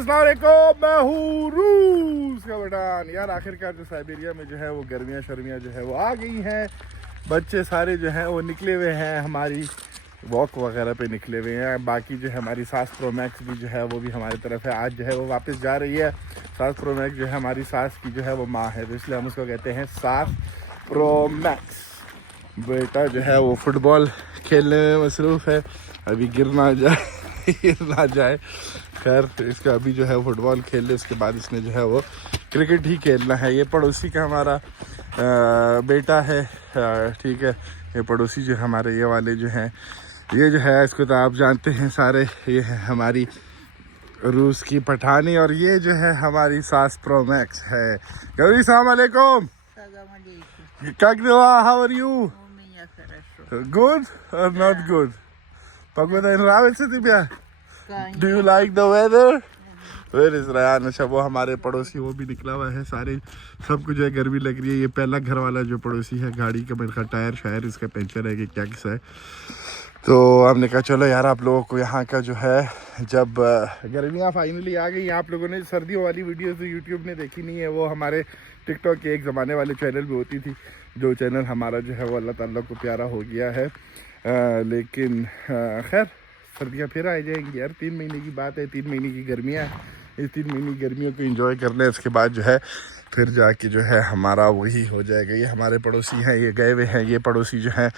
अस्सलामुअलैकुम, मैं हूँ रूस का बटान। यार आखिरकार जो साइबेरिया में जो है वो गर्मियाँ शर्मियाँ जो है वो आ गई हैं। बच्चे सारे जो हैं वो निकले हुए हैं, हमारी वॉक वगैरह पे निकले हुए हैं। बाकी जो है हमारी सास प्रो मैक्स भी जो है वो भी हमारी तरफ है। आज जो है वो वापस जा रही है। सास प्रो मैक्स जो है हमारी सास की जो है वो माँ है, तो इसलिए हम उसको कहते हैं सास प्रो मैक्स। बेटा जो है वो फुटबॉल खेलने में मसरूफ़ है, अभी गिर ना जाए गिर ना जाए। खैर इसका अभी जो है फुटबॉल खेल ले, उसके बाद इसने जो है वो क्रिकेट ही खेलना है। ये पड़ोसी का हमारा बेटा है, ठीक है। ये पड़ोसी जो हमारे ये वाले जो हैं, ये जो है इसको तो आप जानते हैं सारे, ये है हमारी रूस की पठानी और ये जो है हमारी सास प्रो मैक्स है। गौरी सलाम अलैकुम, как дела? How are you? У меня хорошо. Good or not good? Погода нравится тебе? Do you Конечно. like the weather? Where is Rayan? अच्छा वो हमारे पड़ोसी वो भी निकला हुआ है। सारे सबको जो है गर्मी लग रही है। ये पहला घर वाला जो पड़ोसी है, गाड़ी का मेरे टायर शायर इसका पंचर है कि क्या किस्सा है। तो हमने कहा चलो यार आप लोगों को यहाँ का जो है, जब गर्मियाँ फाइनली आ गई, आप लोगों ने सर्दियों वाली वीडियोस जो यूट्यूब ने देखी नहीं है, वो हमारे टिकटॉक के एक ज़माने वाले चैनल पे होती थी। जो चैनल हमारा जो है वो अल्लाह ताला को प्यारा हो गया है। लेकिन खैर सर्दियाँ फिर आ जाएंगी यार। 3 महीने की बात है, 3 महीने की गर्मियाँ। इस 3 महीने की गर्मियों को एंजॉय कर लें, उसके बाद जो है फिर जाके जो है हमारा वही हो जाएगा। ये हमारे पड़ोसी हैं, ये गए हुए हैं। ये पड़ोसी जो है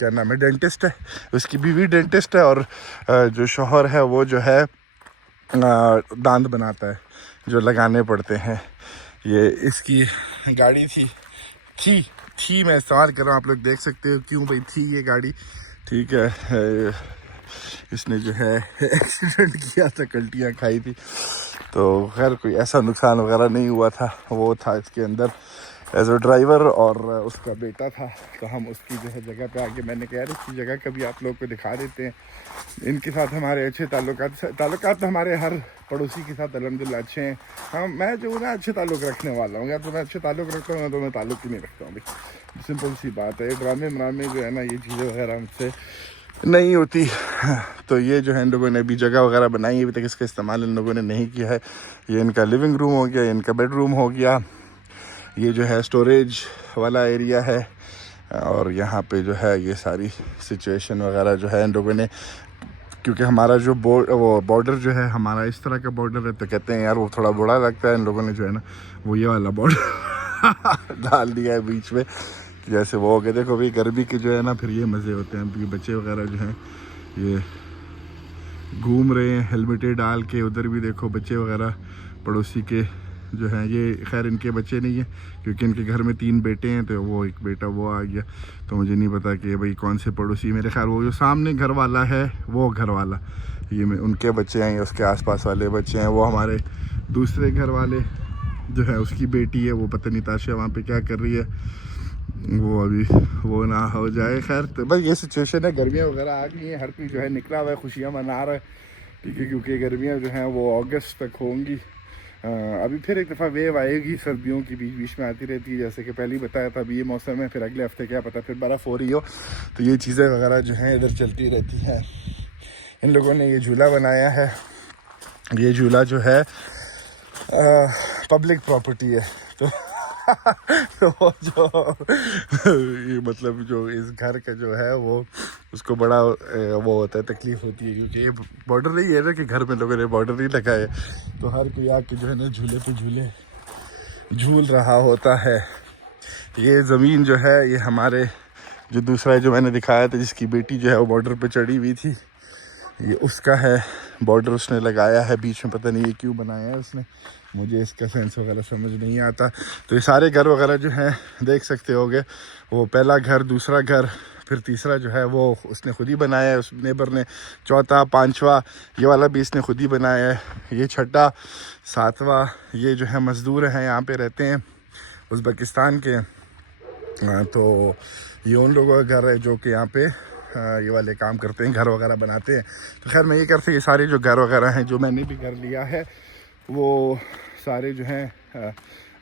क्या नाम है, डेंटिस्ट है, उसकी बीवी डेंटिस्ट है और जो शौहर है वो जो है दांत बनाता है, जो लगाने पड़ते हैं। ये इसकी गाड़ी थी मैं इस्तेमाल कर रहा हूँ, आप लोग देख सकते हो क्यों भाई थी ये गाड़ी, ठीक है। इसने जो है एक्सीडेंट किया था, कल्टियाँ खाई थी, तो खैर कोई ऐसा नुकसान वगैरह नहीं हुआ था। वो था इसके अंदर एज अ ड्राइवर और उसका बेटा था। तो हम उसकी जो है जगह पे आके, मैंने कहा यार इसकी जगह कभी आप लोग को दिखा देते हैं। इनके साथ हमारे अच्छे ताल्लुकात तो हमारे हर पड़ोसी के साथ अल्हम्दुलिल्लाह अच्छे हैं। हाँ मैं जो ना अच्छे ताल्लुक़ रखने वाला हूँ, या तो मैं अच्छे ताल्लुक़ रखता हूँ या तो मैं ताल्लुक़ ही नहीं रखता हूँ भाई। सिंपल सी बात है। ड्रामे जो है ना, ये चीज़ें वगैरह मुझसे नहीं होती। तो ये जो है इन लोगों ने अभी जगह वगैरह बनाई है, अभी तक इसका इस्तेमाल इन लोगों ने नहीं किया है। ये इनका लिविंग रूम हो गया, इनका बेडरूम हो गया, ये जो है स्टोरेज वाला एरिया है। और यहाँ पे जो है ये सारी सिचुएशन वगैरह जो है इन लोगों ने, क्योंकि हमारा जो वो बॉर्डर जो है हमारा इस तरह का बॉर्डर है, तो कहते हैं यार वो थोड़ा बुरा लगता है। इन लोगों ने जो है ना वो ये वाला बॉर्डर डाल दिया है बीच में, जैसे वो हो गया। देखो भाई गर्मी के जो है ना फिर ये मज़े होते हैं। अभी बच्चे वगैरह जो हैं ये घूम रहे हैं हेलमेटें डाल के। उधर भी देखो बच्चे वगैरह पड़ोसी के जो हैं, ये खैर इनके बच्चे नहीं हैं क्योंकि इनके घर में 3 बेटे हैं, तो वो एक बेटा वो आ गया। तो मुझे नहीं पता कि भाई कौन से पड़ोसी, मेरे ख्याल वो जो सामने घर वाला है वो घर वाला, ये में उनके बच्चे हैं, उसके आसपास वाले बच्चे हैं। वो हमारे दूसरे घर वाले जो है उसकी बेटी है, वो पता नहीं ताशा वहाँ पे क्या कर रही है, वो अभी वो ना हो जाए। खैर तो बस ये सिचुएशन है। गर्मियाँ वगैरह आ गई हैं, हर कोई जो है निकला हुआ है, खुशियाँ मना रहा है, ठीक है। क्योंकि गर्मियाँ जो हैं वो अगस्त तक होंगी। अभी फिर एक दफ़ा वेव आएगी, सर्दियों की बीच बीच में आती रहती है, जैसे कि पहले ही बताया था। अभी ये मौसम है, फिर अगले हफ्ते क्या पता फिर बर्फ़ हो रही हो। तो ये चीज़ें वगैरह जो हैं इधर चलती रहती हैं। इन लोगों ने ये झूला बनाया है, ये झूला जो है पब्लिक प्रॉपर्टी है। तो जो ये मतलब जो इस घर का जो है वो उसको बड़ा वो होता है, तकलीफ़ होती है, क्योंकि ये बॉर्डर नहीं है ना कि घर में लोगों ने बॉर्डर नहीं लगाए। तो हर कोई आके जो है ना झूले पे झूल रहा होता है। ये ज़मीन जो है ये हमारे जो दूसरा है जो मैंने दिखाया था, जिसकी बेटी जो है वो बॉर्डर पे चढ़ी हुई थी, ये उसका है। बॉर्डर उसने लगाया है बीच में, पता नहीं ये क्यों बनाया है उसने, मुझे इसका सेंस वगैरह समझ नहीं आता। तो ये सारे घर वगैरह जो हैं देख सकते होगे, वो पहला घर, दूसरा घर, फिर तीसरा जो है वो उसने खुद ही बनाया है, उस नेबर ने। चौथा, पांचवा ये वाला भी इसने खुद ही बनाया है। ये छठा, सातवां ये जो है मज़दूर हैं, यहाँ पे रहते हैं उज़्बेकिस्तान के। तो ये उन लोगों का घर है जो कि यहाँ पे ये वाले काम करते हैं, घर वगैरह बनाते हैं। तो खैर मैं ये करते, ये सारे जो घर वगैरह हैं, जो मैंने भी घर लिया है, वो सारे जो हैं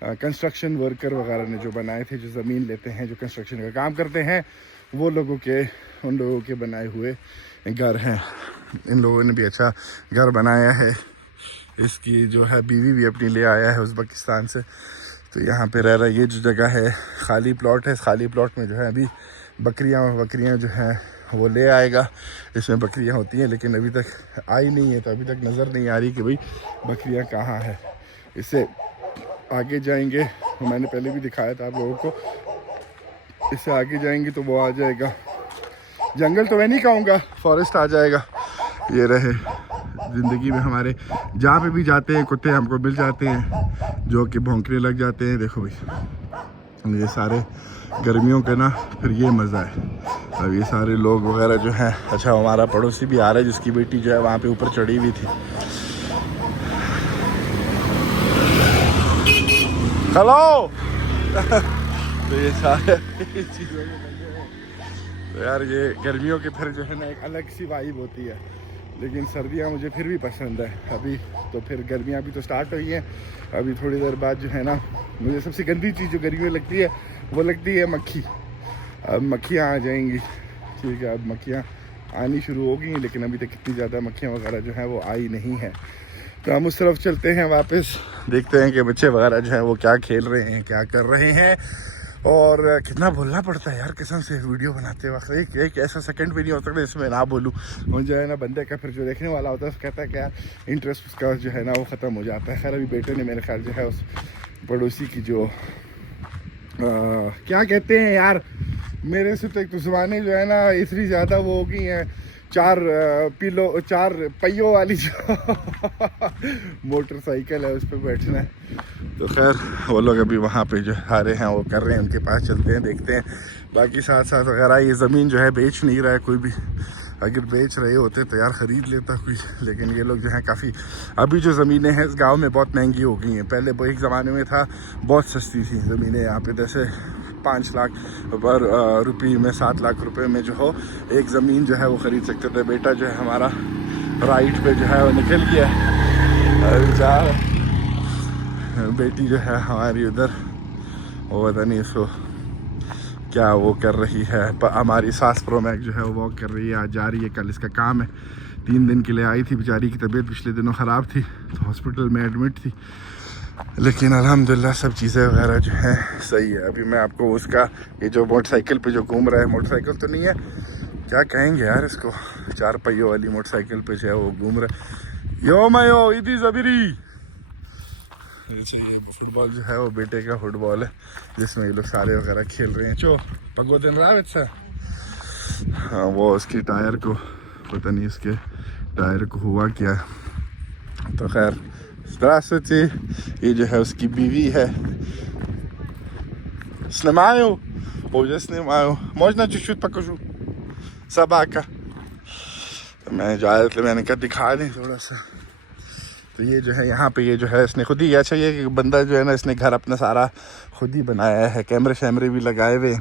कंस्ट्रक्शन वर्कर वगैरह ने जो बनाए थे, जो ज़मीन लेते हैं, जो कंस्ट्रक्शन का काम करते हैं, वो लोगों के, उन लोगों के बनाए हुए घर हैं। इन लोगों ने भी अच्छा घर बनाया है। इसकी जो है बीवी भी अपनी ले आया है उज़्बेकिस्तान से, तो यहाँ पे रह रहा है। ये जो जगह है खाली प्लॉट है, इस खाली प्लॉट में जो है अभी बकरियाँ जो हैं वो ले आएगा। इसमें बकरियाँ होती हैं लेकिन अभी तक आई नहीं है, तो अभी तक नज़र नहीं आ रही कि भाई बकरियाँ कहाँ है। इससे आगे जाएंगे, मैंने पहले भी दिखाया था आप लोगों को, इससे आगे जाएंगे तो वो आ जाएगा जंगल, तो मैं नहीं कहूँगा फॉरेस्ट आ जाएगा। ये रहे ज़िंदगी में हमारे, जहाँ पे भी जाते हैं कुत्ते हमको मिल जाते हैं जो कि भौंकने लग जाते हैं। देखो भाई ये सारे गर्मियों के ना फिर ये मज़ा है। अब ये सारे लोग वगैरह जो हैं, अच्छा हमारा पड़ोसी भी आ रहा है जिसकी बेटी जो है वहाँ पे ऊपर चढ़ी हुई थी। हेलो तो ये सारे चीज़ों में लगे हैं। तो यार ये गर्मियों के फिर जो है ना एक अलग सी वाइब होती है, लेकिन सर्दियाँ मुझे फिर भी पसंद है। अभी तो फिर गर्मियाँ भी तो स्टार्ट हुई हैं, अभी थोड़ी देर बाद जो है ना, मुझे सबसे गंदी चीज़ जो गर्मियों लगती है वो लगती है मक्खी। अब मक्खियाँ आ जाएंगी, ठीक है, अब मक्खियाँ आनी शुरू हो गई, लेकिन अभी तक इतनी ज़्यादा मक्खियाँ वगैरह जो हैं वो आई नहीं है। तो हम उस तरफ चलते हैं वापस, देखते हैं कि बच्चे वगैरह जो हैं वो क्या खेल रहे हैं, क्या कर रहे हैं। और कितना बोलना पड़ता है यार कसम से वीडियो बनाते वक्त, एक ऐसा सेकंड भी नहीं हो सकता इसमें ना बोलूँ। और जो है ना बंदे का फिर जो देखने वाला होता है उसका कहता है कि यार इंटरेस्ट उसका जो है ना वो ख़त्म हो जाता है। खैर अभी बेटे ने मेरे ख्याल जो है उस पड़ोसी की जो क्या कहते हैं यार, मेरे से तो एक तो ज़बानें जो है ना इतनी ज़्यादा वो हो गई हैं, चार पहियों वाली जो मोटरसाइकिल है उस पर बैठना है। तो खैर वो लोग अभी वहाँ पे जो आ रहे हैं वो कर रहे हैं, उनके पास चलते हैं, देखते हैं। बाकी साथ साथ वगैरह ये ज़मीन जो है बेच नहीं रहा है कोई भी, अगर बेच रहे होते तो यार ख़रीद लेता कोई, लेकिन ये लोग जो हैं काफ़ी, अभी जो ज़मीनें हैं इस गांव में बहुत महंगी हो गई हैं। पहले वो एक ज़माने में था बहुत सस्ती थी ज़मीनें यहाँ पे, जैसे 5 लाख रुपये में 7 लाख रुपए में जो हो एक ज़मीन जो है वो ख़रीद सकते थे। बेटा जो है हमारा राइट पे जो है वो निकल गया, और बेटी जो है हमारी उधर वो पता नहीं इसको क्या वो कर रही है। हमारी सास प्रोमैक जो है वो वॉक कर रही है, आज जा रही है, कल इसका काम है। 3 दिन के लिए आई थी, बेचारी की तबीयत पिछले दिनों ख़राब थी तो हॉस्पिटल में एडमिट थी, लेकिन अल्हम्दुलिल्लाह सब चीज़ें वगैरह जो है सही है। अभी मैं आपको उसका ये जो मोटरसाइकिल पे जो घूम रहा है, मोटरसाइकिल तो नहीं है, क्या कहेंगे यार इसको, 4 पहियों वाली मोटरसाइकिल पे जो है वो घूम रहा है। यो मयो इदी ज़बीरी, ये फुटबॉल जो है वो बेटे का फुटबॉल है जिसमें ये लोग सारे वगैरह खेल रहे हैं। चो पगो दिन रहा अच्छा, हाँ वो उसके टायर को पता नहीं, इसके टायर को हुआ क्या। तो खैर здравствуйте, ये जो है उसकी बीवी है। Снимаю, уже снимаю, можно чуть-чуть покажу, собаका। तो मैं जा तो मैंने कहा दिखा दें थोड़ा सा। तो ये जो है यहाँ पे ये जो है इसने खुद ही, अच्छा ये कि बंदा जो है ना इसने घर अपना सारा खुद ही बनाया है, कैमरे शैमरे भी लगाए हुए।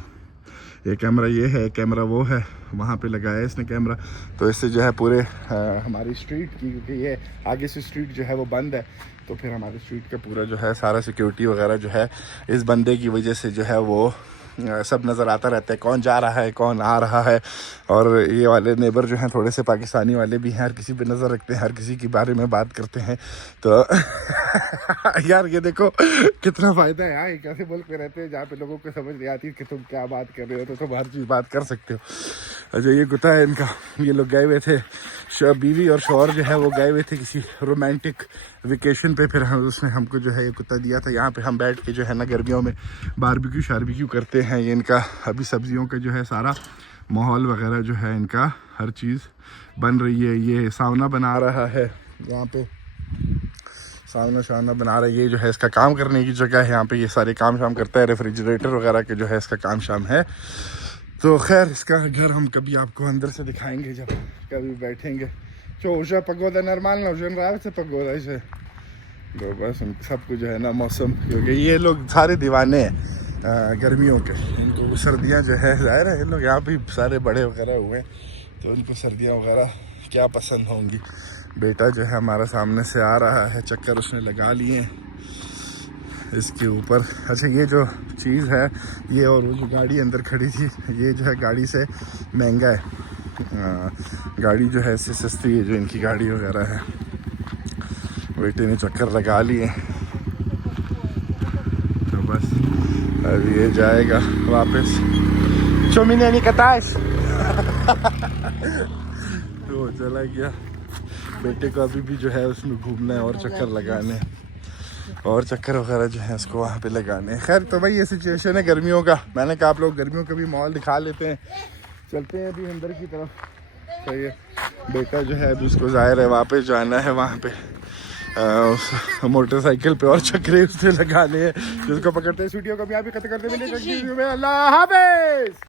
ये कैमरा ये है, कैमरा वो है, वहाँ पे लगाया है इसने कैमरा। तो इससे जो है पूरे हमारी स्ट्रीट की, क्योंकि ये आगे से स्ट्रीट जो है वो बंद है, तो फिर हमारी स्ट्रीट का पूरा जो है सारा सिक्योरिटी वगैरह जो है इस बंदे की वजह से जो है वो सब नज़र आता रहता है, कौन जा रहा है कौन आ रहा है। और ये वाले नेबर जो हैं थोड़े से पाकिस्तानी वाले भी हैं, हर किसी पे नज़र रखते हैं, हर किसी के बारे में बात करते हैं। तो यार ये देखो कितना फ़ायदा है यार, एक ऐसे मुल्क में रहते हैं जहाँ पे लोगों को समझ नहीं आती कि तुम क्या बात कर रहे हो, तो तुम हर चीज़ बात कर सकते हो। अच्छा ये कुत्ता है इनका, ये लोग गए हुए थे, बीवी और शौहर जो है वो गए हुए थे किसी रोमांटिक वेकेशन पे, फिर उसने हमको जो है ये कुत्ता दिया था। यहाँ पे हम बैठ के जो है ना गर्मियों में बारबेक्यू शारबेक्यू करते हैं। ये इनका अभी सब्जियों का जो है सारा माहौल वगैरह जो है इनका हर चीज़ बन रही है। ये सावना बना रहा है, यहाँ पे सावना बना रहा है। ये जो है इसका काम करने की जगह है, यहाँ पे ये सारे काम शाम करता है, रेफ्रिजरेटर वगैरह के जो है इसका काम शाम है। तो खैर इसका घर हम कभी आपको अंदर से दिखाएंगे जब कभी बैठेंगे। уже погода нормально, уже нравится погода ऐसे। तो बस सबको जो है ना मौसम, क्योंकि ये लोग सारे दीवाने हैं गर्मियों के, इनको सर्दियाँ जो है ज़ाहिर है, ये लोग यहाँ पे सारे बड़े वगैरह हुए तो उनको सर्दियाँ वगैरह क्या पसंद होंगी। बेटा जो है हमारा सामने से आ रहा है, चक्कर उसने लगा लिए इसके ऊपर। अच्छा ये जो चीज़ है ये, और वो जो गाड़ी अंदर खड़ी थी ये जो है गाड़ी से महंगा है, गाड़ी जो है इससे सस्ती है जो इनकी गाड़ी वगैरह है। बेटे ने चक्कर लगा लिए तो बस अब ये जाएगा वापस चोमिने निकताश तो चला गया। बेटे को अभी भी जो है उसमें घूमना है और चक्कर लगाने हैं और चक्कर वगैरह जो है उसको वहाँ पे लगाने हैं। खैर तो भाई ये सिचुएशन है गर्मियों का। मैंने कहा आप लोग गर्मियों का भी माहौल दिखा लेते हैं। चलते हैं अभी अंदर की तरफ। सही है। बेटा जो है अभी उसको ज़ाहिर है वापस जाना है वहाँ पे उस मोटरसाइकिल पे और चक्रे उससे लगाने हैं जिसको पकड़ते हैं। वीडियो को भी यहाँ पे खत्म करते हैं। अल्लाह हाफिज़।